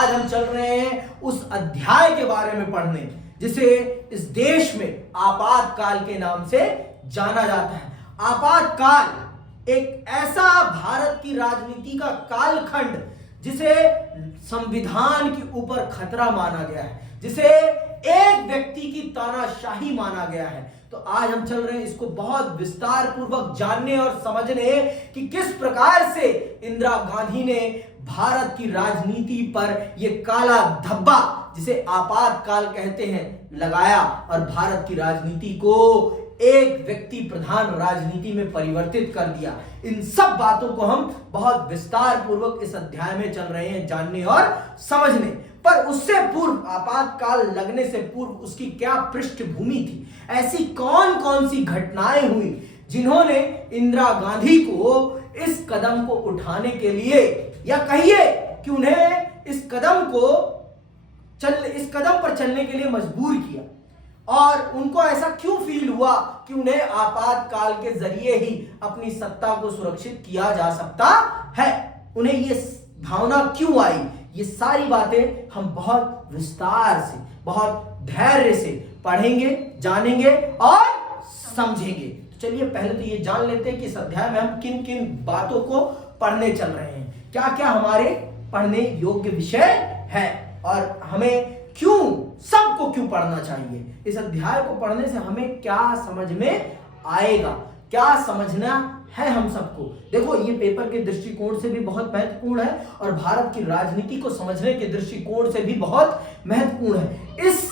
आज हम चल रहे हैं उस अध्याय के बारे में पढ़ने जिसे इस देश में आपातकाल के नाम से जाना जाता है। आपातकाल एक ऐसा भारत की राजनीति का कालखंड जिसे संविधान के ऊपर खतरा माना गया है, जिसे एक व्यक्ति की तानाशाही माना गया है। तो आज हम चल रहे हैं इसको बहुत विस्तार पूर्वक जानने और समझने कि किस प्रकार से इंदिरा गांधी ने भारत की राजनीति पर यह काला धब्बा जिसे आपातकाल कहते हैं लगाया और भारत की राजनीति को एक व्यक्ति प्रधान राजनीति में परिवर्तित कर दिया। इन सब बातों को हम बहुत विस्तार पूर्वक इस अध्याय में चल रहे हैं जानने और समझने। पर उससे पूर्व, आपातकाल लगने से पूर्व उसकी क्या पृष्ठभूमि थी, ऐसी कौन कौन सी घटनाएं हुई जिन्होंने इंदिरा गांधी को इस कदम को उठाने के लिए, या कहिए कि उन्हें इस कदम पर चलने के लिए मजबूर किया, और उनको ऐसा क्यों फील हुआ कि उन्हें आपातकाल के जरिए ही अपनी सत्ता को सुरक्षित किया जा सकता है, उन्हें यह भावना क्यों आई। ये सारी बातें हम बहुत विस्तार से, बहुत धैर्य से पढ़ेंगे, जानेंगे और समझेंगे। तो चलिए पहले तो ये जान लेते हैं कि इस अध्याय में हम किन किन बातों को पढ़ने चल रहे हैं, क्या क्या हमारे पढ़ने योग्य विषय है और हमें सबको क्यों पढ़ना चाहिए। इस अध्याय को पढ़ने से हमें क्या समझ में आएगा, क्या समझना है हम सबको। देखो, ये पेपर के दृष्टिकोण से भी बहुत महत्वपूर्ण है और भारत की राजनीति को समझने के दृष्टिकोण से भी बहुत महत्वपूर्ण है। इस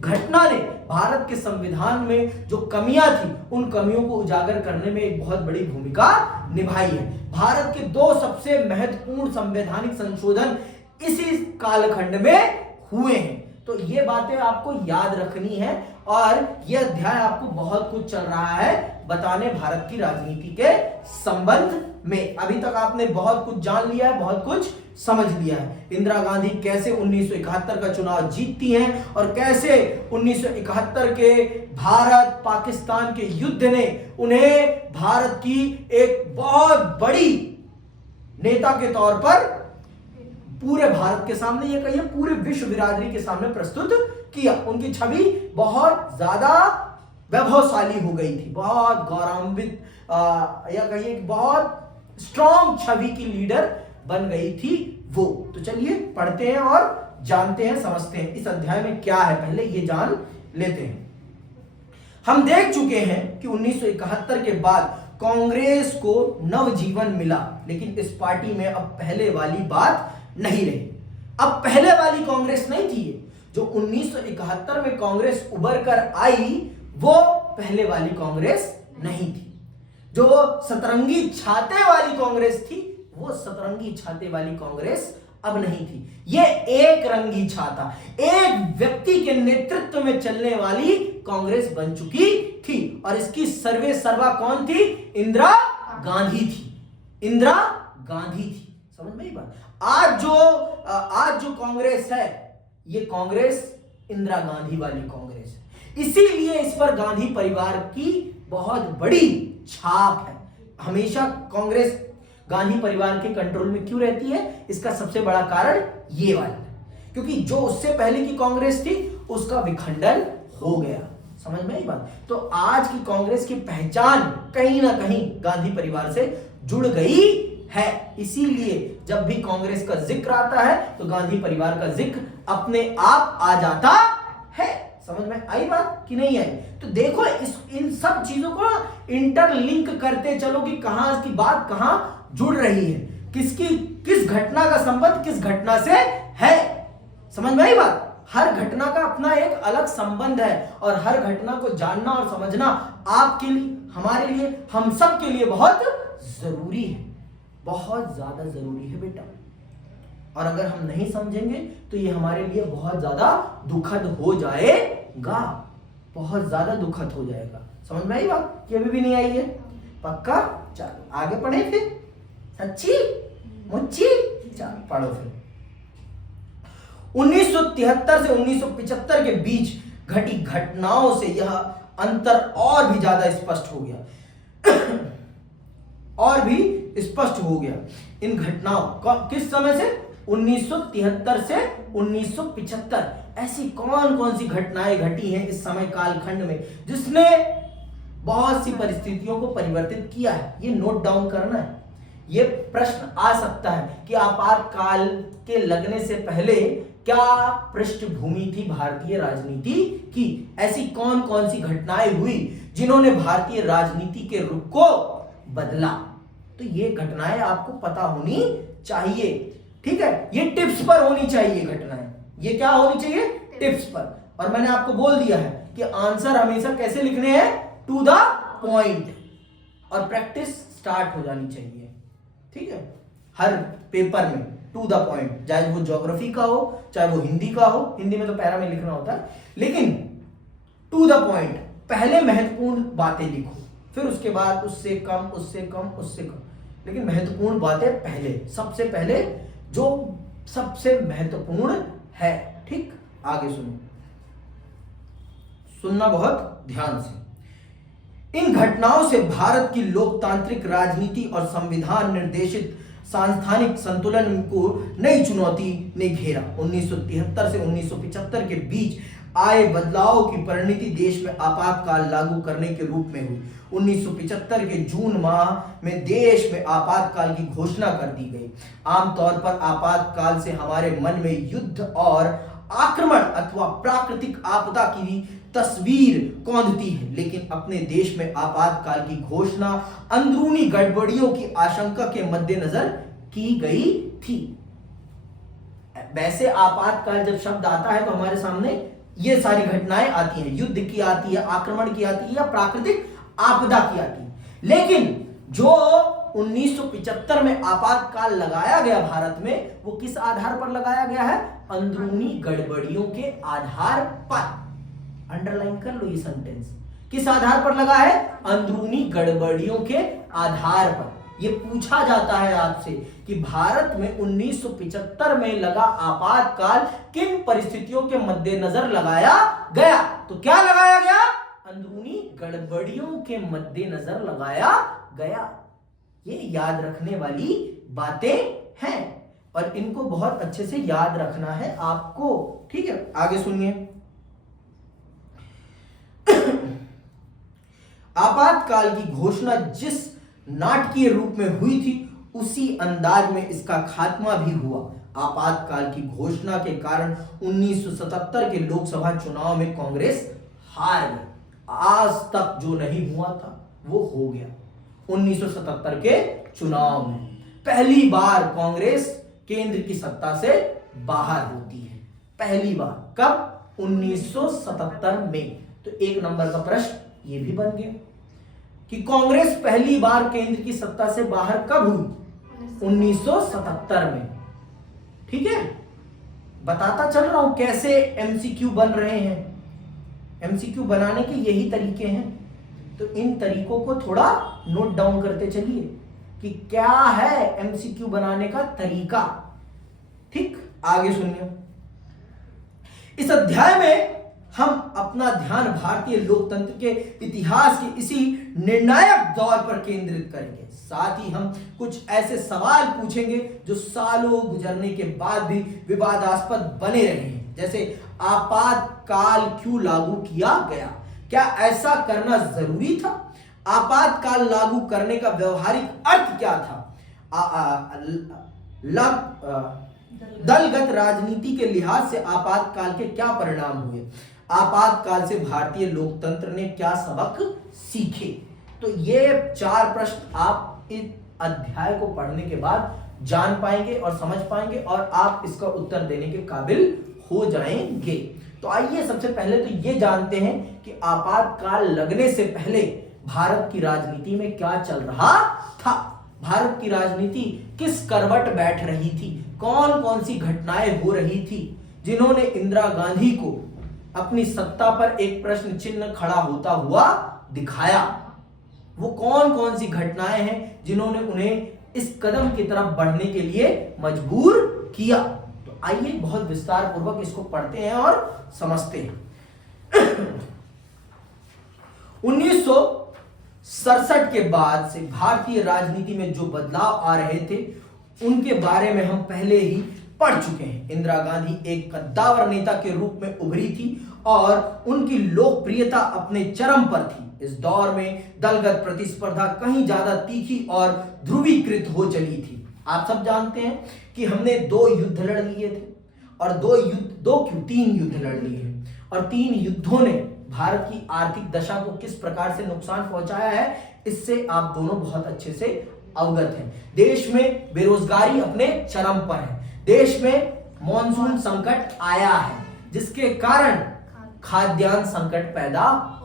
घटना ने भारत के संविधान में जो कमियां थी उन कमियों को उजागर करने में एक बहुत बड़ी भूमिका निभाई है। भारत के दो सबसे महत्वपूर्ण संवैधानिक संशोधन इसी कालखंड में हुए हैं। तो ये बातें आपको याद रखनी है और यह अध्याय आपको बहुत कुछ चल रहा है बताने भारत की राजनीति के संबंध में। अभी तक आपने बहुत कुछ जान लिया है, बहुत कुछ समझ लिया है। इंदिरा गांधी कैसे 1971 का चुनाव जीतती हैं और कैसे 1971 के भारत पाकिस्तान के युद्ध ने उन्हें भारत की एक बहुत बड़ी नेता के तौर पर पूरे भारत के सामने, ये कहिए पूरे विश्व बिरादरी के सामने प्रस्तुत किया। उनकी छवि बहुत ज्यादा वैभवशाली हो गई थी, बहुत गौरवान्वित या कहिए बहुत स्ट्रॉन्ग छवि की लीडर बन गई थी वो। तो चलिए पढ़ते हैं और जानते हैं, समझते हैं इस अध्याय में क्या है, पहले ये जान लेते हैं। हम देख चुके हैं कि 1971 के बाद कांग्रेस को नवजीवन मिला, लेकिन इस पार्टी में अब पहले वाली बात नहीं रही। अब पहले वाली कांग्रेस नहीं थी। जो 1971 में कांग्रेस उभर कर आई वो पहले वाली कांग्रेस नहीं थी। जो सतरंगी छाते वाली कांग्रेस थी वो सतरंगी छाते वाली कांग्रेस अब नहीं थी। ये एक रंगी छाता, एक व्यक्ति के नेतृत्व में चलने वाली कांग्रेस बन चुकी थी और इसकी सर्वे सर्वा कौन थी? इंदिरा गांधी थी। इंदिरा गांधी थी। समझ में ही बात। आज जो कांग्रेस है ये कांग्रेस इंदिरा गांधी वाली कांग्रेस है। इसीलिए इस पर गांधी परिवार की बहुत बड़ी छाप है। हमेशा कांग्रेस गांधी परिवार के कंट्रोल में क्यों रहती है? इसका सबसे बड़ा कारण ये वाला, क्योंकि जो उससे पहले की कांग्रेस थी उसका विखंडन हो गया। समझ में आई बात। तो आज की कांग्रेस की पहचान कहीं ना कहीं गांधी परिवार से जुड़ गई है। इसीलिए जब भी कांग्रेस का जिक्र आता है तो गांधी परिवार का जिक्र अपने आप आ जाता है। समझ में आई बात कि नहीं आई? तो देखो इन सब चीजों को इंटरलिंक करते चलो कि कहां की बात कहां जुड़ रही है, किस घटना का संबंध किस घटना से है। समझ में आई बात। हर घटना का अपना एक अलग संबंध है और हर घटना को जानना और समझना आपके लिए, हमारे लिए, हम सब के लिए बहुत जरूरी है, बहुत ज्यादा जरूरी है बेटा। और अगर हम नहीं समझेंगे तो ये हमारे लिए बहुत ज्यादा दुखद हो जाएगा, बहुत ज्यादा दुखद हो जाएगा। समझ में आई बात कि अभी भी नहीं आई है? पक्का? चलो आगे पढ़े फिर। सच्ची मुच्ची? चलो पढ़ो फिर। 1973 से 1975 के बीच घटी घटनाओं से यह अंतर और भी ज्यादा स्पष्ट हो गया और भी स्पष्ट हो गया। इन घटनाओं किस समय से? 1973 से 1975 ऐसी कौन कौन सी घटनाएं घटी हैं इस समय कालखंड में जिसने बहुत सी परिस्थितियों को परिवर्तित किया है, ये नोट डाउन करना है। ये प्रश्न आ सकता है कि आपातकाल के लगने से पहले क्या पृष्ठभूमि थी भारतीय राजनीति की, ऐसी कौन कौन सी घटनाएं हुई जिन्होंने भारतीय राजनीति के रुख को बदला। तो ये घटनाएं आपको पता होनी चाहिए, ठीक है। ये टिप्स पर होनी चाहिए घटनाएं, ये क्या होनी चाहिए, टिप्स पर। और मैंने आपको बोल दिया है कि आंसर हमेशा कैसे लिखने हैं, टू द पॉइंट, और प्रैक्टिस स्टार्ट हो जानी चाहिए, ठीक है। हर पेपर में टू द पॉइंट, चाहे वो ज्योग्राफी का हो चाहे वो हिंदी का हो, हिंदी में तो पैरा में लिखना होता है, लेकिन टू द पॉइंट, पहले महत्वपूर्ण बातें लिखो, फिर उसके बाद उससे कम उससे कम उससे कम, लेकिन महत्वपूर्ण बातें पहले, सबसे पहले जो सबसे महत्वपूर्ण है, ठीक। आगे सुनो, सुनना बहुत ध्यान से। इन घटनाओं से भारत की लोकतांत्रिक राजनीति और संविधान निर्देशित सांस्थानिक संतुलन को नई चुनौती ने घेरा। 1973 से 1975 के बीच आए बदलाव की परिणति देश में आपातकाल लागू करने के रूप में हुई। 1975 के जून माह में देश में आपातकाल की घोषणा कर दी गई। आमतौर पर आपातकाल से हमारे मन में युद्ध और आक्रमण अथवा प्राकृतिक आपदा की तस्वीर कौंधती है, लेकिन अपने देश में आपातकाल की घोषणा अंदरूनी गड़बड़ियों की आशंका के मद्देनजर की गई थी। वैसे आपातकाल जब शब्द आता है तो हमारे सामने ये सारी घटनाएं आती हैं, युद्ध की आती है, आक्रमण की आती है या प्राकृतिक आपदा की आती है। लेकिन जो 1975 में आपातकाल लगाया गया भारत में, वो किस आधार पर लगाया गया है, अंदरूनी गड़बड़ियों के आधार पर। अंडरलाइन कर लो ये सेंटेंस, किस आधार पर लगा है, अंदरूनी गड़बड़ियों के आधार पर। ये पूछा जाता है आपसे कि भारत में 1975 में लगा आपातकाल किन परिस्थितियों के मद्देनजर लगाया गया, तो क्या लगाया गया, अंदरूनी गड़बड़ियों के मद्देनजर लगाया गया। ये याद रखने वाली बातें हैं और इनको बहुत अच्छे से याद रखना है आपको, ठीक है। आगे सुनिए, आपातकाल की घोषणा जिस नाटकीय रूप में हुई थी उसी अंदाज में इसका खात्मा भी हुआ। आपातकाल की घोषणा के कारण 1977 के लोकसभा चुनाव में कांग्रेस हार गई। आज तक जो नहीं हुआ था वो हो गया। 1977 के चुनाव में पहली बार कांग्रेस केंद्र की सत्ता से बाहर होती है, पहली बार। कब, 1977 में। तो एक नंबर का प्रश्न ये भी बन गया कि कांग्रेस पहली बार केंद्र की सत्ता से बाहर कब हुई, 1977 में, ठीक है। बताता चल रहा हूं कैसे एमसीक्यू बन रहे हैं। एमसीक्यू बनाने के यही तरीके हैं, तो इन तरीकों को थोड़ा नोट डाउन करते चलिए कि क्या है एमसीक्यू बनाने का तरीका, ठीक। आगे सुनिए, इस अध्याय में हम अपना ध्यान भारतीय लोकतंत्र के इतिहास के इसी निर्णायक दौर पर केंद्रित करेंगे। साथ ही हम कुछ ऐसे सवाल पूछेंगे जो सालों गुजरने के बाद भी विवादास्पद बने रहे हैं, जैसे आपातकाल क्यों लागू किया गया, क्या ऐसा करना जरूरी था, आपातकाल लागू करने का व्यवहारिक अर्थ क्या था, दलगत राजनीति के लिहाज से आपातकाल के क्या परिणाम हुए, आपातकाल से भारतीय लोकतंत्र ने क्या सबक सीखे। तो ये 4 प्रश्न आप इस अध्याय को पढ़ने के बाद जान पाएंगे और समझ पाएंगे और आप इसका उत्तर देने के काबिल हो जाएंगे। तो आइए सबसे पहले तो ये जानते हैं कि आपातकाल लगने से पहले भारत की राजनीति में क्या चल रहा था, भारत की राजनीति किस करवट बैठ रही थी, कौन कौन सी घटनाएं हो रही थी जिन्होंने इंदिरा गांधी को अपनी सत्ता पर एक प्रश्न चिन्ह खड़ा होता हुआ दिखाया। वो कौन कौन सी घटनाएं हैं जिन्होंने उन्हें इस कदम की तरफ बढ़ने के लिए मजबूर किया। तो आइए बहुत विस्तार पूर्वक इसको पढ़ते हैं और समझते हैं। 1967 के बाद से भारतीय राजनीति में जो बदलाव आ रहे थे उनके बारे में हम पहले ही पढ़ चुके हैं। इंदिरा गांधी एक कद्दावर नेता के रूप में उभरी थी और उनकी लोकप्रियता अपने चरम पर थी। इस दौर में दलगत प्रतिस्पर्धा कहीं ज्यादा तीखी और ध्रुवीकृत हो चली थी। आप सब जानते हैं कि हमने 2 युद्ध लड़ लिए थे और 3 युद्ध लड़ लिए हैं और 3 युद्धों ने भारत की आर्थिक दशा को किस प्रकार से नुकसान पहुंचाया है, इससे आप दोनों बहुत अच्छे से अवगत हैं। देश में बेरोजगारी अपने चरम पर है। देश में मॉनसून संकट आया है जिसके कारण खाद्यान्न संकट पैदा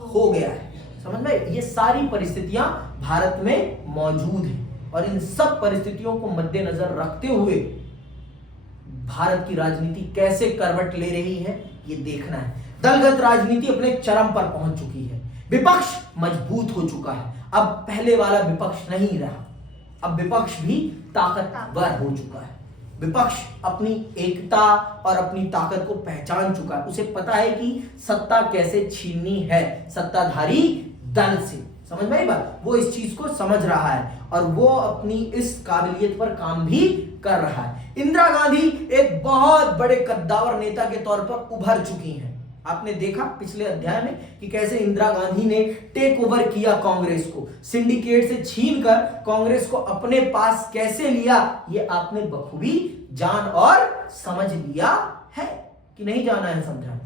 हो गया है। समझ में, ये सारी परिस्थितियां भारत में मौजूद हैं और इन सब परिस्थितियों को मद्देनजर रखते हुए भारत की राजनीति कैसे करवट ले रही है ये देखना है। दलगत राजनीति अपने चरम पर पहुंच चुकी है। विपक्ष मजबूत हो चुका है। अब पहले वाला विपक्ष नहीं रहा, अब विपक्ष भी ताकतवर हो चुका है। विपक्ष अपनी एकता और अपनी ताकत को पहचान चुका है। उसे पता है कि सत्ता कैसे छीननी है सत्ताधारी दल से। समझ में आई बात? वो इस चीज को समझ रहा है और वो अपनी इस काबिलियत पर काम भी कर रहा है। इंदिरा गांधी एक बहुत बड़े कद्दावर नेता के तौर पर उभर चुकी हैं। आपने देखा पिछले अध्याय में कि कैसे इंदिरा गांधी ने टेक ओवर किया कांग्रेस को, सिंडिकेट से छीनकर कांग्रेस को अपने पास कैसे लिया, ये आपने बखूबी जान और समझ लिया है कि नहीं जाना है? समझा,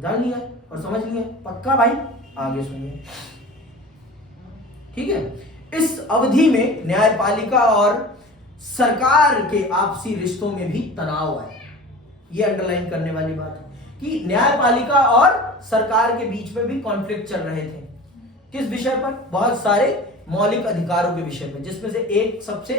जान लिया और समझ लिया पक्का भाई? आगे सुनिए, ठीक है। इस अवधि में न्यायपालिका और सरकार के आपसी रिश्तों में भी तनाव आया। ये अंडरलाइन करने वाली बात है कि न्यायपालिका और सरकार के बीच में भी कॉन्फ्लिक्ट चल रहे थे। किस विषय पर? बहुत सारे मौलिक अधिकारों के विषय में, जिसमें से एक सबसे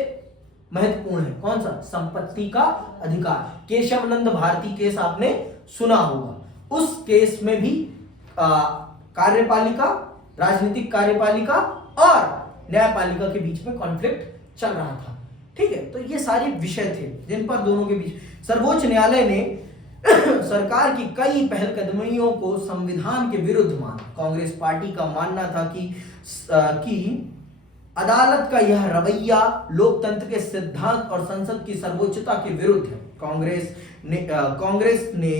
महत्वपूर्ण है। कौन सा? संपत्ति का अधिकार। केशवानंद भारती केस आपने सुना होगा। उस केस में भी कार्यपालिका, राजनीतिक कार्यपालिका और न्यायपालिका के बीच में कॉन्फ्लिक्ट चल रहा था। ठीक है, तो ये सारे विषय थे जिन पर दोनों के बीच सर्वोच्च न्यायालय ने सरकार की कई पहलकदमियों को संविधान के विरुद्ध माना। कांग्रेस पार्टी का मानना था कि अदालत का यह रवैया लोकतंत्र के सिद्धांत और संसद की सर्वोच्चता के विरुद्ध है। कांग्रेस ने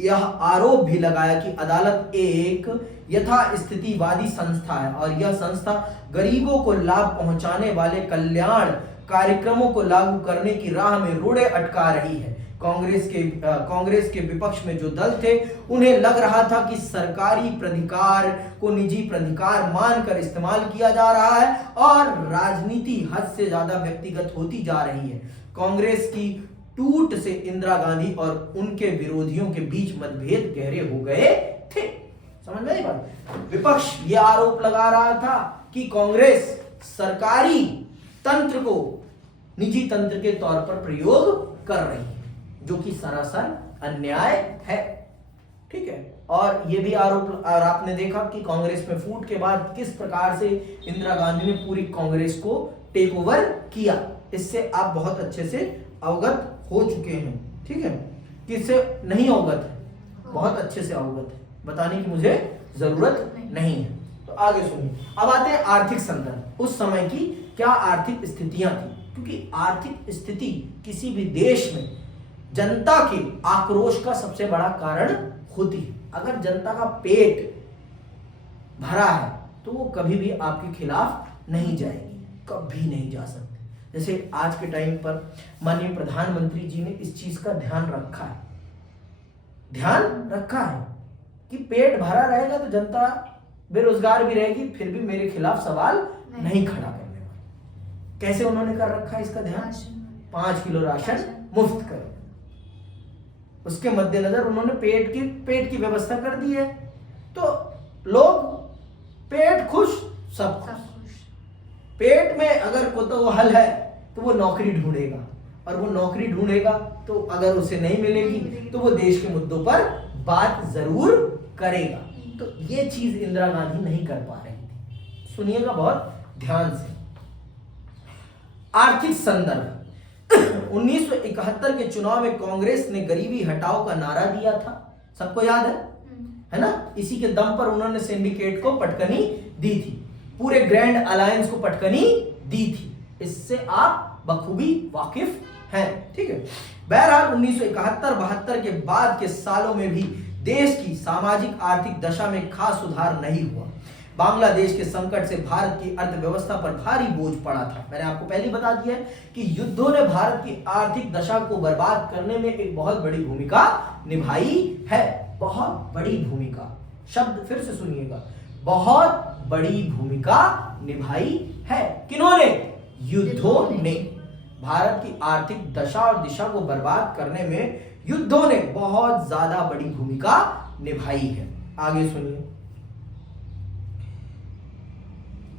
यह आरोप भी लगाया कि अदालत एक यथास्थितिवादी संस्था है और यह संस्था गरीबों को लाभ पहुंचाने वाले कल्याण कार्यक्रमों को लागू करने की राह में रोड़े अटका रही है। कांग्रेस के विपक्ष में जो दल थे उन्हें लग रहा था कि सरकारी प्राधिकार को निजी प्राधिकार मानकर इस्तेमाल किया जा रहा है और राजनीति हद से ज्यादा व्यक्तिगत होती जा रही है। कांग्रेस की टूट से इंदिरा गांधी और उनके विरोधियों के बीच मतभेद गहरे हो गए थे। समझ में आई बात? विपक्ष यह आरोप लगा रहा था कि कांग्रेस सरकारी तंत्र को निजी तंत्र के तौर पर प्रयोग कर रही है, जो कि सरासर अन्याय है। ठीक है, और ये भी आरोप, और आपने देखा कि कांग्रेस में फूट के बाद किस प्रकार से इंदिरा गांधी ने पूरी कांग्रेस को टेक ओवर किया। इससे आप बहुत अच्छे से अवगत हो चुके हैं। ठीक है, किससे नहीं अवगत है? बहुत अच्छे से अवगत है, बताने की मुझे जरूरत नहीं है। तो आगे सुनिए। अब आते हैं आर्थिक संदर्भ। उस समय की क्या आर्थिक स्थितियां थी, क्योंकि आर्थिक स्थिति किसी भी देश में जनता के आक्रोश का सबसे बड़ा कारण होती है। अगर जनता का पेट भरा है तो वो कभी भी आपके खिलाफ नहीं जाएगी, कभी नहीं जा सकती। जैसे आज के टाइम पर माननीय प्रधानमंत्री जी ने इस चीज का ध्यान रखा है कि पेट भरा रहेगा तो जनता बेरोजगार भी रहेगी, फिर भी मेरे खिलाफ सवाल नहीं खड़ा करने वाला। कैसे उन्होंने कर रखा है इसका ध्यान? 5 किलो राशन मुफ्त करो। उसके मद्देनजर उन्होंने पेट की व्यवस्था कर दी है, तो लोग पेट खुश, सब खुश। पेट में अगर कोतवाहल है तो वो नौकरी ढूंढेगा, और वो नौकरी ढूंढेगा तो अगर उसे नहीं मिलेगी तो वो देश के मुद्दों पर बात जरूर करेगा। तो ये चीज इंदिरा गांधी नहीं कर पा रही थी। सुनिएगा बहुत ध्यान से। आर्थिक संदर्भ। 1971 के चुनाव में कांग्रेस ने गरीबी हटाओ का नारा दिया था, सबको याद है ना? इसी के दम पर उन्होंने सिंडिकेट को पटकनी दी थी, पूरे ग्रैंड अलायंस को पटकनी दी थी। इससे आप बखूबी वाकिफ हैं। ठीक है, बहरहाल 1971-72 के बाद के सालों में भी देश की सामाजिक आर्थिक दशा में खास सुधार नहीं हुआ। बांग्लादेश के संकट से भारत की अर्थव्यवस्था पर भारी बोझ पड़ा था। मैंने आपको पहले ही बता दिया है कि युद्धों ने भारत की आर्थिक दशा को बर्बाद करने में एक बहुत बड़ी भूमिका निभाई है। बहुत बड़ी भूमिका, शब्द फिर से सुनिएगा, बहुत बड़ी भूमिका निभाई है। किन्होंने? युद्धों ने। भारत की आर्थिक दशा और दिशा को बर्बाद करने में युद्धों ने बहुत ज्यादा बड़ी भूमिका निभाई है। आगे सुनिए।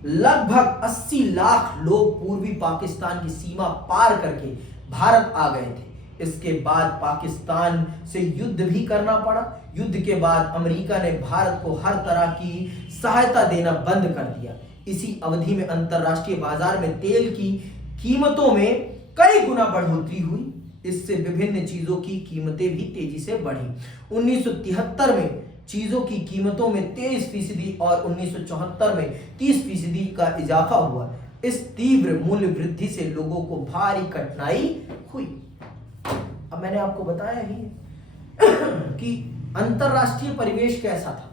लगभग 80 लाख लोग पूर्वी पाकिस्तान की सीमा पार करके भारत आ गए थे। इसके बाद पाकिस्तान से युद्ध भी करना पड़ा। युद्ध के बाद अमेरिका ने भारत को हर तरह की सहायता देना बंद कर दिया। इसी अवधि में अंतरराष्ट्रीय बाजार में तेल की कीमतों में कई गुना बढ़ोतरी हुई। इससे विभिन्न चीजों की कीमतें भी तेजी से बढ़ी। 1973 में चीजों की कीमतों में 23% और 1974 में 30% का इजाफा हुआ। इस तीव्र मूल्य वृद्धि से लोगों को भारी कठिनाई हुई। अब मैंने आपको बताया ही कि अंतरराष्ट्रीय परिवेश कैसा था।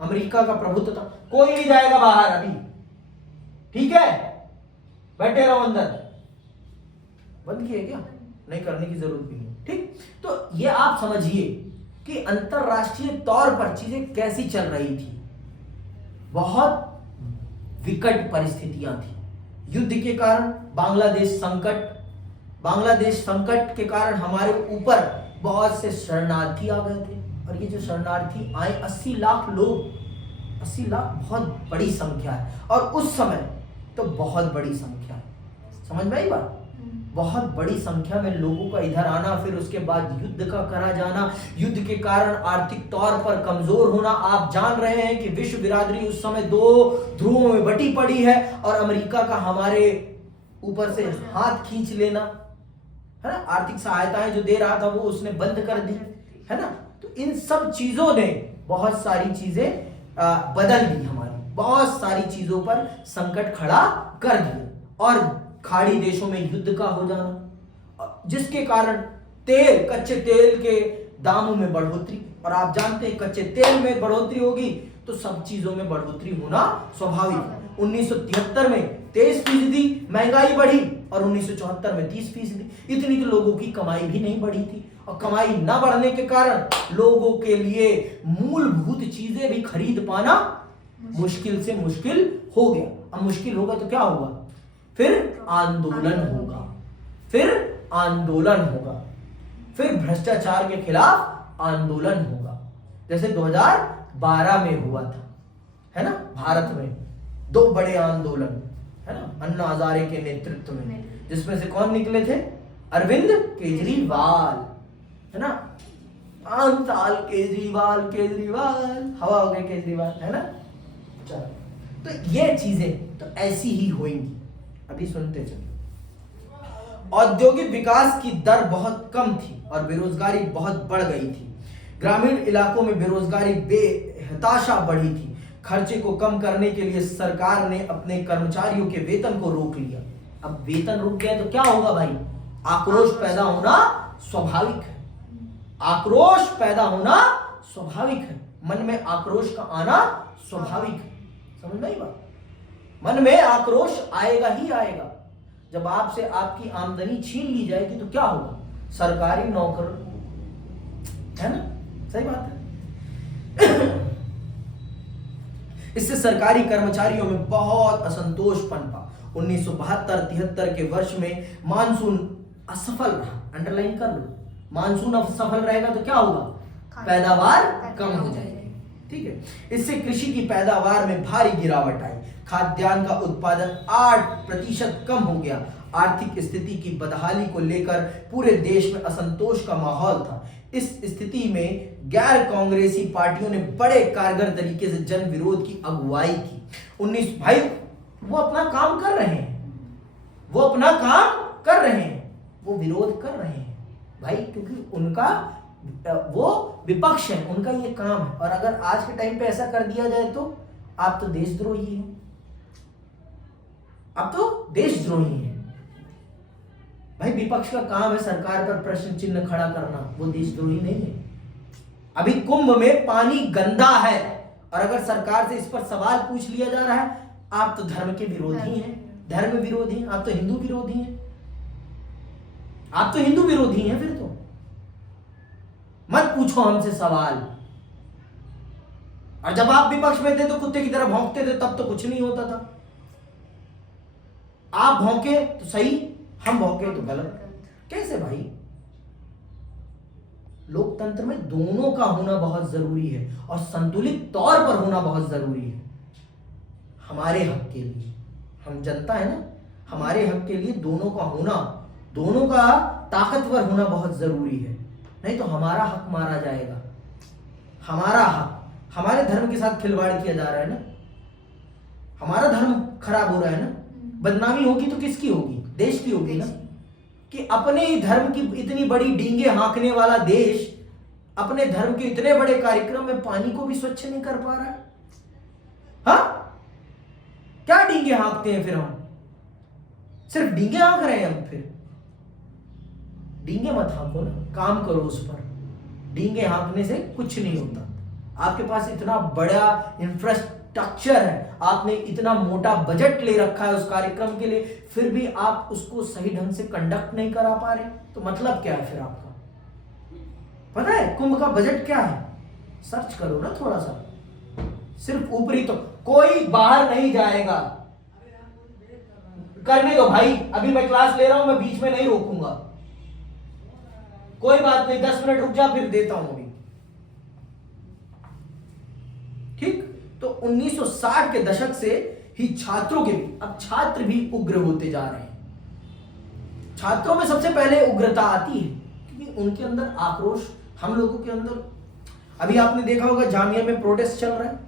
अमेरिका का प्रभुत्व था, कोई नहीं जाएगा बाहर अभी, ठीक है, बैठे रहो अंदर। बंद किए क्या? नहीं, करने की जरूरत भी नहीं। ठीक, तो ये आप समझिए कि अंतरराष्ट्रीय तौर पर चीजें कैसी चल रही थी। बहुत विकट परिस्थितियां थी। युद्ध के कारण बांग्लादेश संकट के कारण हमारे ऊपर बहुत से शरणार्थी आ गए थे। और ये जो शरणार्थी आए 80 लाख लोग, 80 लाख बहुत बड़ी संख्या है। और उस समय तो बहुत बड़ी संख्या है, समझ में आई बात? बहुत बड़ी संख्या में लोगों का इधर आना, फिर उसके बाद युद्ध का करा जाना, युद्ध के कारण आर्थिक तौर पर कमजोर होना। आप जान रहे हैं कि विश्व बिरादरी उस समय 2 ध्रुवों में बटी पड़ी है और अमेरिका का हमारे ऊपर से हाथ खींच लेना, है ना, आर्थिक सहायताएं जो दे रहा था वो उसने बंद कर दी, है ना। तो इन सब चीजों ने बहुत सारी चीजें बदल दी, हमारी बहुत सारी चीजों पर संकट खड़ा कर दिया। और खाड़ी देशों में युद्ध का हो जाना, जिसके कारण कच्चे तेल के दामों में बढ़ोतरी। और आप जानते हैं कच्चे तेल में बढ़ोतरी होगी तो सब चीजों में बढ़ोतरी होना स्वाभाविक है। 1973 में 23% महंगाई बढ़ी और 1974 में 30%। इतनी तो लोगों की कमाई भी नहीं बढ़ी थी। और कमाई न बढ़ने के कारण लोगों के लिए मूलभूत चीजें भी खरीद पाना मुश्किल से मुश्किल हो गया। अब मुश्किल होगा तो क्या होगा? फिर आंदोलन होगा, फिर भ्रष्टाचार के खिलाफ आंदोलन होगा, जैसे 2012 में हुआ था, है ना। भारत में 2 बड़े आंदोलन, है ना, अन्ना हजारे के नेतृत्व में, जिसमें से कौन निकले थे? अरविंद केजरीवाल, है ना। 5 साल केजरीवाल हवा हो गए केजरीवाल, है ना। चलो, तो ये चीजें तो ऐसी ही होंगी। अभी सुनते चलो। औद्योगिक विकास की दर बहुत कम थी और बेरोजगारी बहुत बढ़ गई थी। ग्रामीण इलाकों में बेरोजगारी बेहताशा बढ़ी थी। खर्चे को कम करने के लिए सरकार ने अपने कर्मचारियों के वेतन को रोक लिया। अब वेतन रुक गया तो क्या होगा भाई? आक्रोश पैदा होना स्वाभाविक है। आक्रोश पैदा होना स्वाभाविक है। मन में आक्रोश का आना स्वाभाविक है। समझ में आई बात? मन में आक्रोश आएगा ही आएगा। जब आपसे आपकी आमदनी छीन ली जाएगी तो क्या होगा? सरकारी नौकर, है ना, सही बात है। इससे सरकारी कर्मचारियों में बहुत असंतोष पनपा। 1972-73 के वर्ष में मानसून असफल रहा। अंडरलाइन कर लो, मानसून असफल रहेगा तो क्या होगा? पैदावार कम हो जाएगी। ठीक है, इससे कृषि की पैदावार में भारी गिरावट आई। खाद्यान्न का उत्पादन 8% कम हो गया। आर्थिक स्थिति की बदहाली को लेकर पूरे देश में असंतोष का माहौल था। इस स्थिति में गैर कांग्रेसी पार्टियों ने बड़े कारगर तरीके से जन विरोध की अगुवाई की। भाई वो अपना काम कर रहे हैं, वो विरोध कर रहे हैं भाई, क्योंकि उनका वो विपक्ष है, उनका ये काम है। और अगर आज के टाइम पे ऐसा कर दिया जाए तो आप तो देशद्रोही हैं, भाई विपक्ष का काम है सरकार पर प्रश्न चिन्ह खड़ा करना, वो देशद्रोही नहीं है। अभी कुंभ में पानी गंदा है और अगर सरकार से इस पर सवाल पूछ लिया जा रहा है, आप तो धर्म के विरोधी हैं, धर्म विरोधी हैं, आप तो हिंदू विरोधी हैं, आप तो हिंदू विरोधी हैं। फिर तो मत पूछो हमसे सवाल। और जब आप विपक्ष में थे तो कुत्ते की तरह भौंकते थे, तब तो कुछ नहीं होता था। आप भौंके तो सही, हम भौंके तो गलत। कैसे भाई? लोकतंत्र में दोनों का होना बहुत जरूरी है और संतुलित तौर पर होना बहुत जरूरी है। हमारे हक के लिए, हम जनता है ना, हमारे हक के लिए दोनों का होना, दोनों का ताकतवर होना बहुत जरूरी है। नहीं तो हमारा हक मारा जाएगा। हमारा हक, हमारे धर्म के साथ खिलवाड़ किया जा रहा है ना, हमारा धर्म खराब हो रहा है ना। बदनामी होगी तो किसकी होगी? देश की होगी ना। कि अपने ही धर्म की इतनी बड़ी डींगे हाँकने वाला देश अपने धर्म के इतने बड़े कार्यक्रम में पानी को भी स्वच्छ नहीं कर पा रहा है। हाँ, क्या डींगे हाँकते हैं फिर हम? सिर्फ डींगे हाँक रहे हैं हम? फिर डींगे मत हाँको ना, काम करो उस पर। डींगे हाँकने से कुछ नहीं होता। आपके पास इतना बड़ा इंफ्रास्ट्रक्चर है, आपने इतना मोटा बजट ले रखा है उस कार्यक्रम के लिए, फिर भी आप उसको सही ढंग से कंडक्ट नहीं करा पा रहे, तो मतलब क्या है फिर आपका? पता है कुंभ का बजट क्या है? सर्च करो ना थोड़ा सा। सिर्फ ऊपरी तो कोई बाहर नहीं जाएगा। करने दो भाई, अभी मैं क्लास ले रहा हूं, मैं बीच में नहीं रोकूंगा। कोई बात नहीं, 10 मिनट रुक जा, फिर देता हूं अभी। ठीक, तो 1960 के दशक से ही छात्रों के भी, अब छात्र भी उग्र होते जा रहे हैं। छात्रों में सबसे पहले उग्रता आती है क्योंकि उनके अंदर आक्रोश, हम लोगों के अंदर, अभी आपने देखा होगा जामिया में प्रोटेस्ट चल रहा है,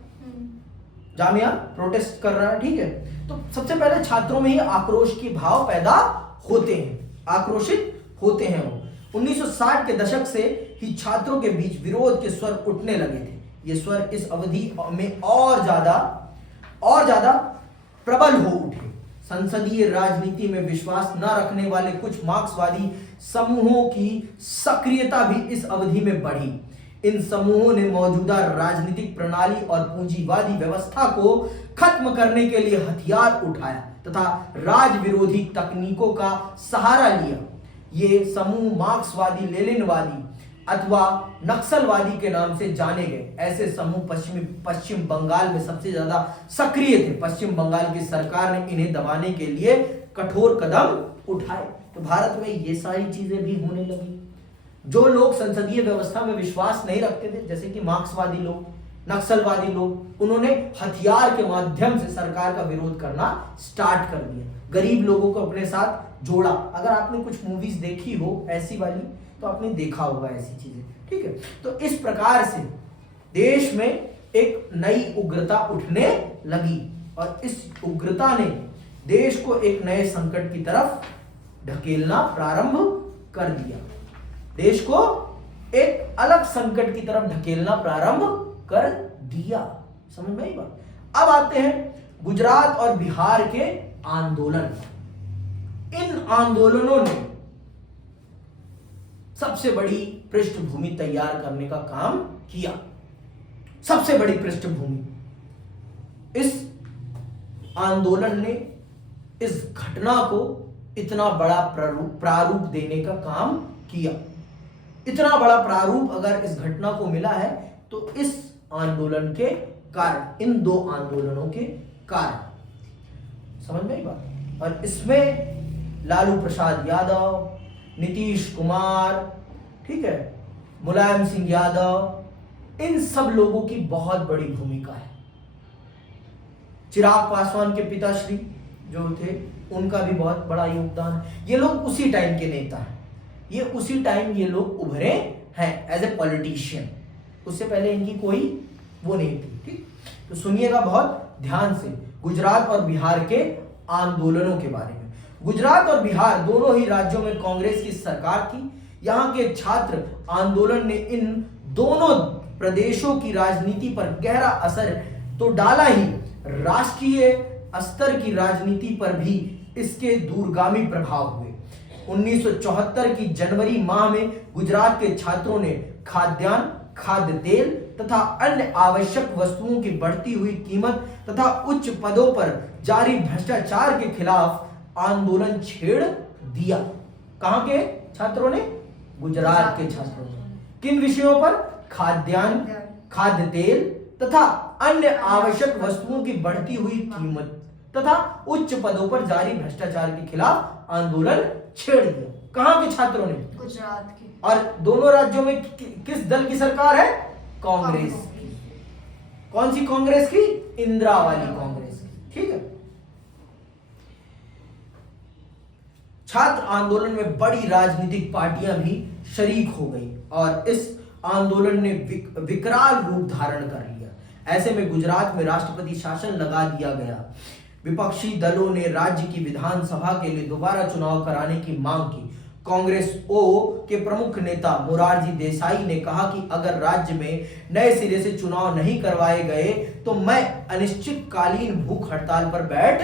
जामिया प्रोटेस्ट कर रहा है, ठीक है। तो सबसे पहले छात्रों में ही आक्रोश की भाव पैदा होते हैं, आक्रोशित होते हैं वो। 1960 के दशक से ही छात्रों के बीच विरोध के स्वर उठने लगे थे। ये स्वर इस अवधि में और ज्यादा प्रबल हो उठे। संसदीय राजनीति में विश्वास न रखने वाले कुछ मार्क्सवादी समूहों की सक्रियता भी इस अवधि में बढ़ी। इन समूहों ने मौजूदा राजनीतिक प्रणाली और पूंजीवादी व्यवस्था को खत्म करने के लिए हथियार उठाया तथा राज विरोधी तकनीकों का सहारा लिया। ये समूह मार्क्सवादी, लेनिनवादी अथवा नक्सलवादी के नाम से जाने गए। ऐसे समूह पश्चिम बंगाल में सबसे ज्यादा सक्रिय थे। पश्चिम बंगाल की सरकार ने इन्हें दबाने के लिए कठोर कदम उठाए। तो भारत में ये सारी चीजें भी होने लगी। जो लोग संसदीय व्यवस्था में विश्वास नहीं रखते थे, जैसे कि मार्क्सवादी लोग, नक्सलवादी लोग, उन्होंने हथियार के माध्यम से सरकार का विरोध करना स्टार्ट कर दिया। गरीब लोगों को अपने साथ जोड़ा। अगर आपने कुछ मूवीज देखी हो ऐसी वाली, तो आपने देखा होगा ऐसी चीजें, ठीक है। तो इस प्रकार से देश में एक नई उग्रता उठने लगी और इस उग्रता ने देश को एक नए संकट की तरफ ढकेलना प्रारंभ कर दिया। देश को एक अलग संकट की तरफ ढकेलना प्रारंभ कर दिया। समझ में आई बात? अब आते हैं गुजरात और बिहार के आंदोलन। इन आंदोलनों ने सबसे बड़ी पृष्ठभूमि तैयार करने का काम किया। सबसे बड़ी पृष्ठभूमि। इस आंदोलन ने इस घटना को इतना बड़ा प्रारूप देने का काम किया। इतना बड़ा प्रारूप अगर इस घटना को मिला है तो इस आंदोलन के कारण, इन दो आंदोलनों के कारण। समझ में आई बात? और इसमें लालू प्रसाद यादव, नीतीश कुमार, ठीक है, मुलायम सिंह यादव, इन सब लोगों की बहुत बड़ी भूमिका है। चिराग पासवान के पिताश्री जो थे, उनका भी बहुत बड़ा योगदान है। ये लोग उसी टाइम के नेता हैं। ये उसी टाइम ये लोग उभरे हैं एज ए पॉलिटिशियन। उससे पहले इनकी कोई वो नहीं थी, ठीक। तो सुनिएगा बहुत ध्यान से गुजरात और बिहार के आंदोलनों के बारे में। गुजरात और बिहार दोनों ही राज्यों में कांग्रेस की सरकार थी। यहाँ के छात्र आंदोलन ने इन दोनों प्रदेशों की राजनीति पर गहरा असर तो डाला ही, राष्ट्रीय स्तर की राजनीति पर भी इसके दूरगामी प्रभाव हुए। 1974 की जनवरी माह में गुजरात के छात्रों ने खाद्यान्न, खाद्य तेल तथा अन्य आवश्यक वस्तुओं की बढ़ती हुई कीमत तथा उच्च पदों पर जारी भ्रष्टाचार के खिलाफ आंदोलन छेड़ दिया। कहां के छात्रों ने? गुजरात के छात्रों ने। किन विषयों पर? खाद्यान्न, खाद्य तेल तथा अन्य आवश्यक वस्तुओं की बढ़ती हुई कीमत तथा उच्च पदों पर जारी भ्रष्टाचार के खिलाफ आंदोलन छेड़ दिया। कहां के छात्रों ने? गुजरात के। और दोनों राज्यों में किस दल की सरकार है? कांग्रेस। कौन सी कांग्रेस की? इंदिरा वाली कांग्रेस की। ठीक है। छात्र आंदोलन में बड़ी राजनीतिक पार्टियां भी शरीक हो गई और इस आंदोलन ने विकराल रूप धारण कर लिया। ऐसे में गुजरात में राष्ट्रपति शासन लगा दिया गया। विपक्षी दलों ने राज्य की विधानसभा के लिए दोबारा चुनाव कराने की मांग की। कांग्रेस ओ के प्रमुख नेता मोरारजी देसाई ने कहा कि अगर राज्य में नए सिरे से चुनाव नहीं करवाए गए तो मैं अनिश्चितकालीन भूख हड़ताल पर बैठ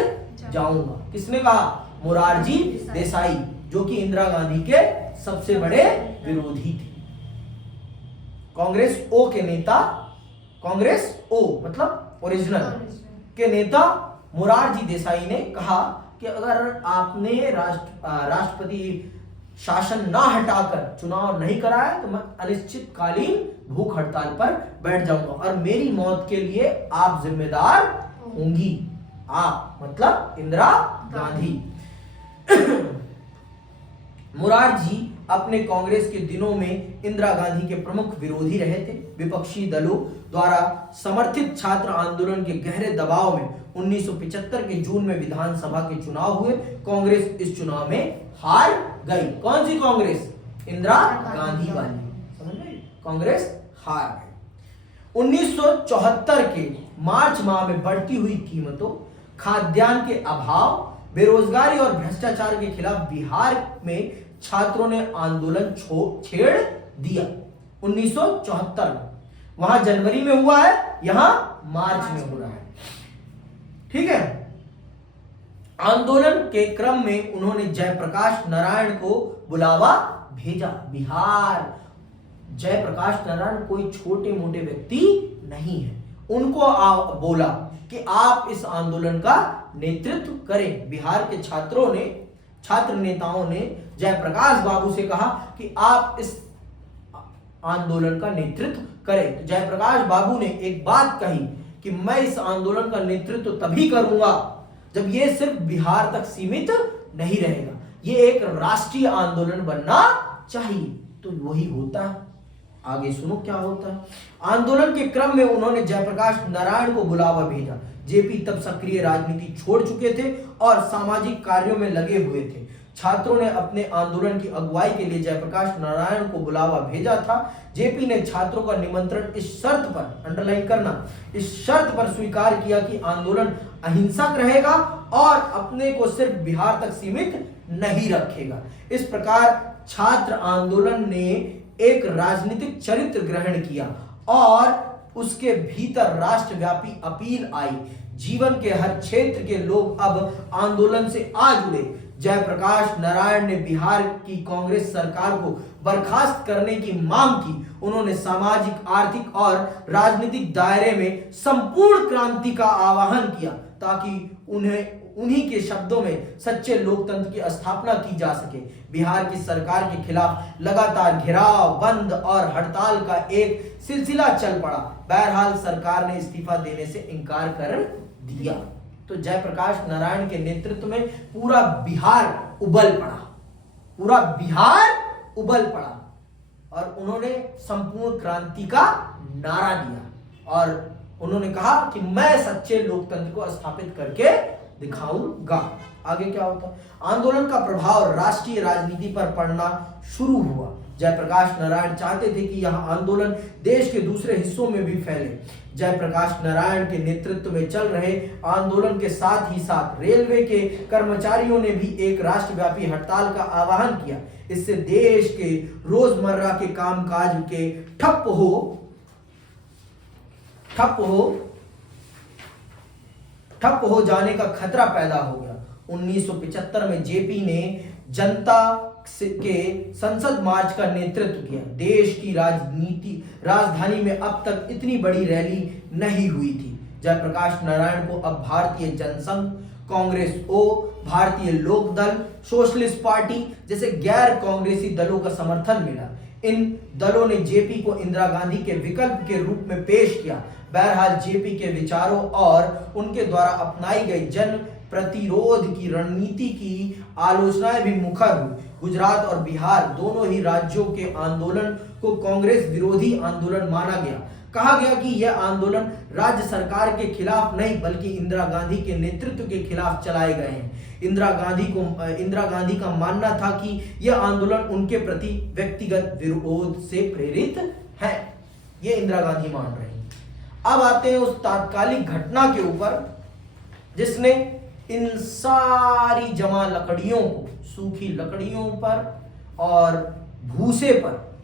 जाऊंगा। किसने कहा? मोरारजी देसाई, जो कि इंदिरा गांधी के सबसे बड़े विरोधी थे। कांग्रेस ओ के नेता, कांग्रेस ओ मतलब ओरिजिनल के नेता मोरारजी देसाई ने कहा कि अगर आपने राष्ट्रपति शासन ना हटाकर चुनाव नहीं कराया तो मैं अनिश्चितकालीन भूख हड़ताल पर बैठ जाऊंगा और मेरी मौत के लिए आप जिम्मेदार होंगी। आप मतलब इंदिरा गांधी। मोरारजी अपने कांग्रेस के दिनों में इंदिरा गांधी के प्रमुख विरोधी रहे थे। विपक्षी दलों द्वारा समर्थित छात्र आंदोलन के गहरे दबाव में 1975 के जून में विधानसभा के चुनाव हुए। कांग्रेस इस चुनाव में हार गई। कौन सी कांग्रेस? इंदिरा गांधी वाली। समझ गए? कांग्रेस हार गई। 1974 के मार्च माह में बढ़ती हुई कीमतों, खाद्यान्न के अभाव, बेरोजगारी और भ्रष्टाचार के खिलाफ बिहार में छात्रों ने आंदोलन छेड़ दिया। 1974 में, वहां जनवरी में हुआ है, यहां मार्च में हो रहा है। ठीक है। आंदोलन के क्रम में उन्होंने जयप्रकाश नारायण को बुलावा भेजा। बिहार, जयप्रकाश नारायण कोई छोटे मोटे व्यक्ति नहीं है। उनको बोला कि आप इस आंदोलन का नेतृत्व करें। बिहार के छात्र नेताओं ने जयप्रकाश बाबू से कहा कि आप इस आंदोलन का नेतृत्व करें। तो जयप्रकाश बाबू ने एक बात कही कि मैं इस आंदोलन का नेतृत्व तभी करूंगा जब ये सिर्फ बिहार तक सीमित नहीं रहेगा, ये एक राष्ट्रीय आंदोलन बनना चाहिए। तो वही होता है। आगे सुनो क्या होता है। आंदोलन के क्रम में उन्होंने जयप्रकाश नारायण को बुलावा भेजा। जेपी तब सक्रिय राजनीति छोड़ चुके थे और सामाजिक कार्यों में लगे हुए थे। छात्रों ने अपने आंदोलन की अगुवाई के लिए जयप्रकाश नारायण को बुलावा भेजा था। जेपी ने छात्रों का निमंत्रण इस शर्त पर, अंडरलाइन करना, इस शर्त पर स्वीकार किया कि आंदोलन अहिंसक रहेगा और अपने को सिर्फ बिहार तक सीमित नहीं रखेगा। इस प्रकार छात्र आंदोलन ने एक राजनीतिक चरित्र ग्रहण किया और उसके भीतर राष्ट्रव्यापी अपील आई। जीवन के हर क्षेत्र के लोग अब आंदोलन से आ जुड़े। जयप्रकाश नारायण ने बिहार की कांग्रेस सरकार को बर्खास्त करने की मांग की। उन्होंने सामाजिक, आर्थिक और राजनीतिक दायरे में संपूर्ण क्रांति का आह्वान किया ताकि उन्हीं के शब्दों में सच्चे लोकतंत्र की स्थापना की जा सके। बिहार की सरकार के खिलाफ लगातार घेराव, बंद और हड़ताल का एक सिलसिला चल पड़ा। बहरहाल सरकार ने इस्तीफा देने से इनकार कर दिया। तो जयप्रकाश नारायण के नेतृत्व में पूरा बिहार उबल पड़ा, पूरा बिहार उबल पड़ा और उन्होंने संपूर्ण क्रांति का नारा दिया और उन्होंने कहा कि मैं सच्चे लोकतंत्र को स्थापित करके दिखाऊंगा। आगे क्या होता? आंदोलन का प्रभाव राष्ट्रीय राजनीति पर पड़ना शुरू हुआ। जयप्रकाश नारायण चाहते थे कि यह आंदोलन देश के दूसरे हिस्सों में भी फैले। जयप्रकाश नारायण के नेतृत्व में चल रहे आंदोलन के साथ ही साथ रेलवे के कर्मचारियों ने भी एक राष्ट्रव्यापी हड़ताल का आह्वान किया। इससे देश के रोजमर्रा के कामकाज के ठप हो जाने का खतरा पैदा हो गया। 1975 में जेपी ने जनता के संसद मार्च का नेतृत्व किया। देश की राजधानी में अब तक इतनी बड़ी रैली नहीं हुई थी। जयप्रकाश नारायण को अब भारतीय जनसंघ, कांग्रेस ओ, भारतीय लोक दल, सोशलिस्ट पार्टी जैसे गैर कांग्रेसी दलों का समर्थन मिला। इन दलों ने जेपी को इंदिरा गांधी के विकल्प के रूप में पेश किया। बहरहाल जेपी के विचारों और उनके द्वारा अपनाई गई जन प्रतिरोध की रणनीति की आलोचनाएं भी मुखर हुई। गुजरात और बिहार दोनों ही राज्यों के आंदोलन को कांग्रेस विरोधी आंदोलन माना गया। कहा गया कि यह आंदोलन राज्य सरकार के खिलाफ नहीं बल्कि इंदिरा गांधी के नेतृत्व के खिलाफ चलाए गए हैं। इंदिरा गांधी का मानना था कि यह आंदोलन उनके प्रति व्यक्तिगत विरोध से प्रेरित है। यह इंदिरा गांधी मान रहे हैं। अब आते हैं उस तात्कालिक घटना के ऊपर जिसने इन सारी जमा लकड़ियों को, सूखी लकड़ियों पर और भूसे पर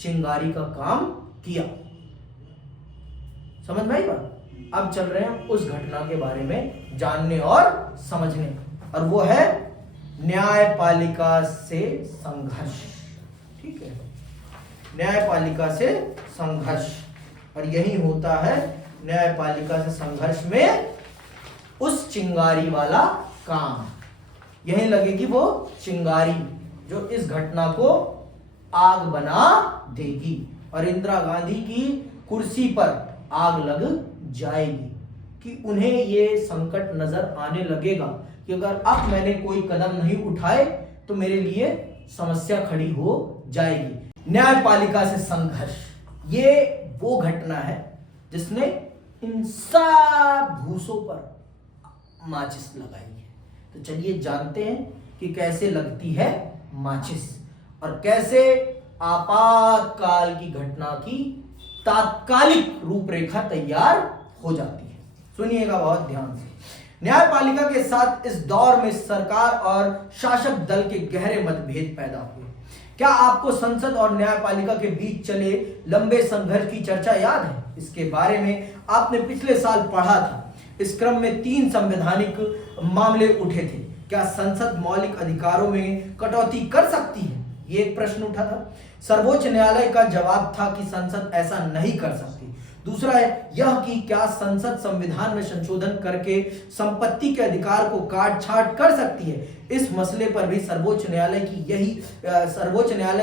चिंगारी का काम किया। समझ में आई बात? अब चल रहे हैं उस घटना के बारे में जानने और समझने, और वो है न्यायपालिका से संघर्ष। ठीक है, न्यायपालिका से संघर्ष, और यही होता है न्यायपालिका से संघर्ष में उस चिंगारी वाला काम। यही लगेगी वो चिंगारी जो इस घटना को आग बना देगी और इंदिरा गांधी की कुर्सी पर आग लग जाएगी कि उन्हें ये संकट नजर आने लगेगा कि अगर अब मैंने कोई कदम नहीं उठाए तो मेरे लिए समस्या खड़ी हो जाएगी। न्यायपालिका से संघर्ष, ये वो घटना है जिसने इन सब भूसों पर माचिस लगाई है। तो चलिए जानते हैं कि कैसे लगती है माचिस और कैसे आपातकाल की घटना की तात्कालिक रूपरेखा तैयार हो जाती है। सुनिएगा बहुत ध्यान से। न्यायपालिका के साथ इस दौर में सरकार और शासक दल के गहरे मतभेद पैदा हुए। क्या आपको संसद और न्यायपालिका के बीच चले लंबे संघर्ष की चर्चा याद है? इसके बारे में आपने पिछले साल पढ़ा था। इस क्रम में 3 संवैधानिक मामले उठे थे। क्या संसद मौलिक अधिकारों में कटौती कर सकती है? ये एक प्रश्न उठा था। सर्वोच्च न्यायालय का जवाब था कि संसद ऐसा नहीं कर सकती। दूसरा है यह कि क्या संसद संविधान में संशोधन करके संपत्ति के अधिकार को काट छाट कर सकती है। इस मसले पर भी सर्वोच्च न्यायालय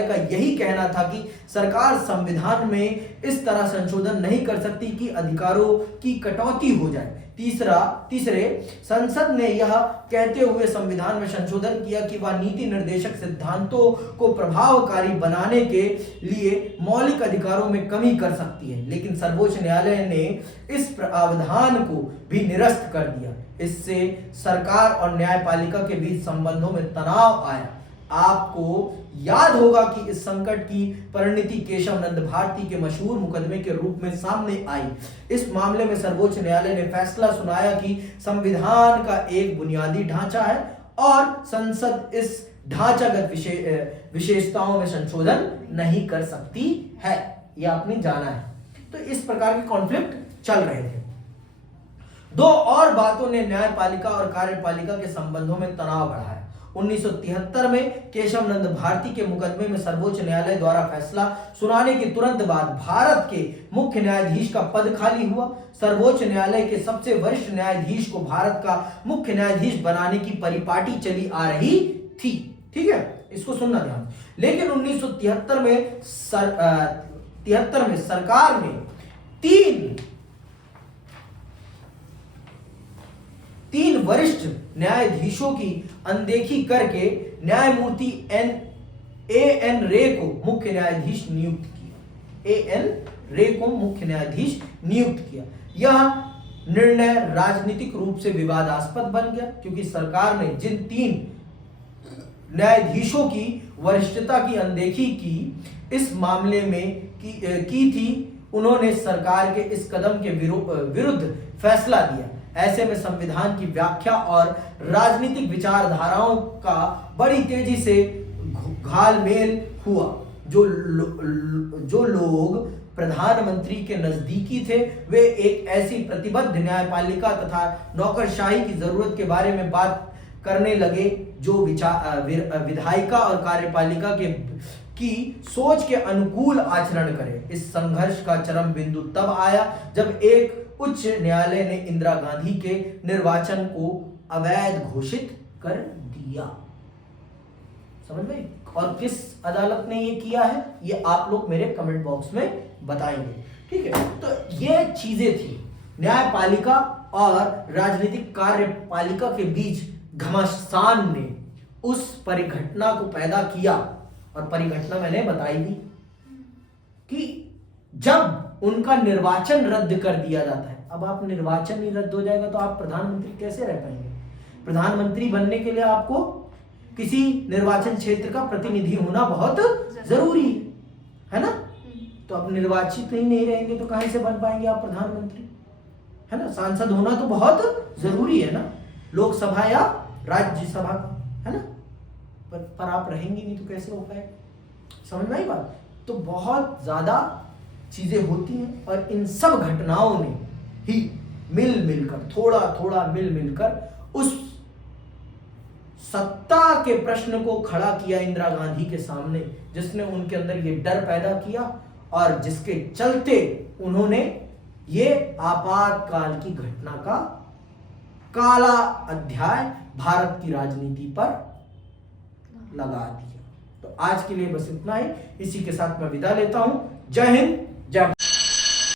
का यही कहना था कि सरकार संविधान में इस तरह संशोधन नहीं कर सकती कि अधिकारों की कटौती हो जाए। तीसरे संसद ने यह कहते हुए संविधान में संशोधन किया कि वह नीति निर्देशक सिद्धांतों को प्रभावकारी बनाने के लिए मौलिक अधिकारों में कमी कर सकती है, लेकिन सर्वोच्च न्यायालय ने इस प्रावधान को भी निरस्त कर दिया। इससे सरकार और न्यायपालिका के बीच संबंधों में तनाव आया। आपको याद होगा कि इस संकट की परिणति केशव नंद भारती के मशहूर मुकदमे के रूप में सामने आई। इस मामले में सर्वोच्च न्यायालय ने फैसला सुनाया कि संविधान का एक बुनियादी ढांचा है और संसद इस ढांचागत विशेषताओं में संशोधन नहीं कर सकती है। यह आपने जाना है। तो इस प्रकार के कॉन्फ्लिक्ट चल रहे थे। 2 और बातों ने न्यायपालिका और कार्यपालिका के संबंधों में तनाव बढ़ाया। 1973 में केशव नंद भारती के मुकदमे में सर्वोच्च न्यायालय द्वारा फैसला सुनाने के तुरंत बाद भारत के मुख्य न्यायाधीश का पद खाली हुआ। सर्वोच्च न्यायालय के सबसे वरिष्ठ न्यायाधीश को भारत का मुख्य न्यायाधीश बनाने की परिपाटी चली आ रही थी। ठीक है, इसको सुनना ध्यान। लेकिन 1973 में सरकार ने तीन वरिष्ठ न्यायाधीशों की अनदेखी करके न्यायमूर्ति एन रे को मुख्य न्यायाधीश नियुक्त किया। यह निर्णय राजनीतिक रूप से विवादास्पद बन गया क्योंकि सरकार ने जिन 3 न्यायाधीशों की वरिष्ठता की अनदेखी की इस मामले में की थी, उन्होंने सरकार के इस कदम के विरुद्ध फैसला दिया। ऐसे में संविधान की व्याख्या और राजनीतिक विचारधाराओं का बड़ी तेजी से घालमेल हुआ। जो लोग प्रधानमंत्री के नजदीकी थे वे एक ऐसी प्रतिबद्ध न्यायपालिका तथा नौकरशाही की जरूरत के बारे में बात करने लगे जो विधायिका और कार्यपालिका के की सोच के अनुकूल आचरण करे। इस संघर्ष का चरम बिंदु तब आया जब एक उच्च न्यायालय ने इंदिरा गांधी के निर्वाचन को अवैध घोषित कर दिया। समझ गए? और किस अदालत ने ये किया है, ये आप लोग मेरे कमेंट बॉक्स में बताएंगे। ठीक है, तो ये चीजें थी न्यायपालिका और राजनीतिक कार्यपालिका के बीच घमासान ने उस परिघटना को पैदा किया। और परिघटना मैंने बताई थी कि जब उनका निर्वाचन रद्द कर दिया जाता है, अब आप निर्वाचन ही रद्द हो जाएगा तो आप प्रधानमंत्री कैसे रह पाएंगे? प्रधानमंत्री बनने के लिए आपको किसी निर्वाचन क्षेत्र का प्रतिनिधि होना बहुत जरूरी है ना। तो अब निर्वाचित ही नहीं रहेंगे तो कहां से बन पाएंगे आप प्रधानमंत्री, है ना। सांसद होना तो बहुत जरूरी है ना, लोकसभा या राज्यसभा का, है ना। पर आप रहेंगे नहीं तो कैसे हो पाए? समझ में आई बात? तो बहुत ज्यादा चीजें होती हैं और इन सब घटनाओं ने ही मिल मिलकर थोड़ा थोड़ा मिल मिलकर उस सत्ता के प्रश्न को खड़ा किया इंदिरा गांधी के सामने, जिसने उनके अंदर ये डर पैदा किया और जिसके चलते उन्होंने ये आपातकाल की घटना का काला अध्याय भारत की राजनीति पर लगा दिया। तो आज के लिए बस इतना ही, इसी के साथ मैं विदा लेता हूं। जय हिंद,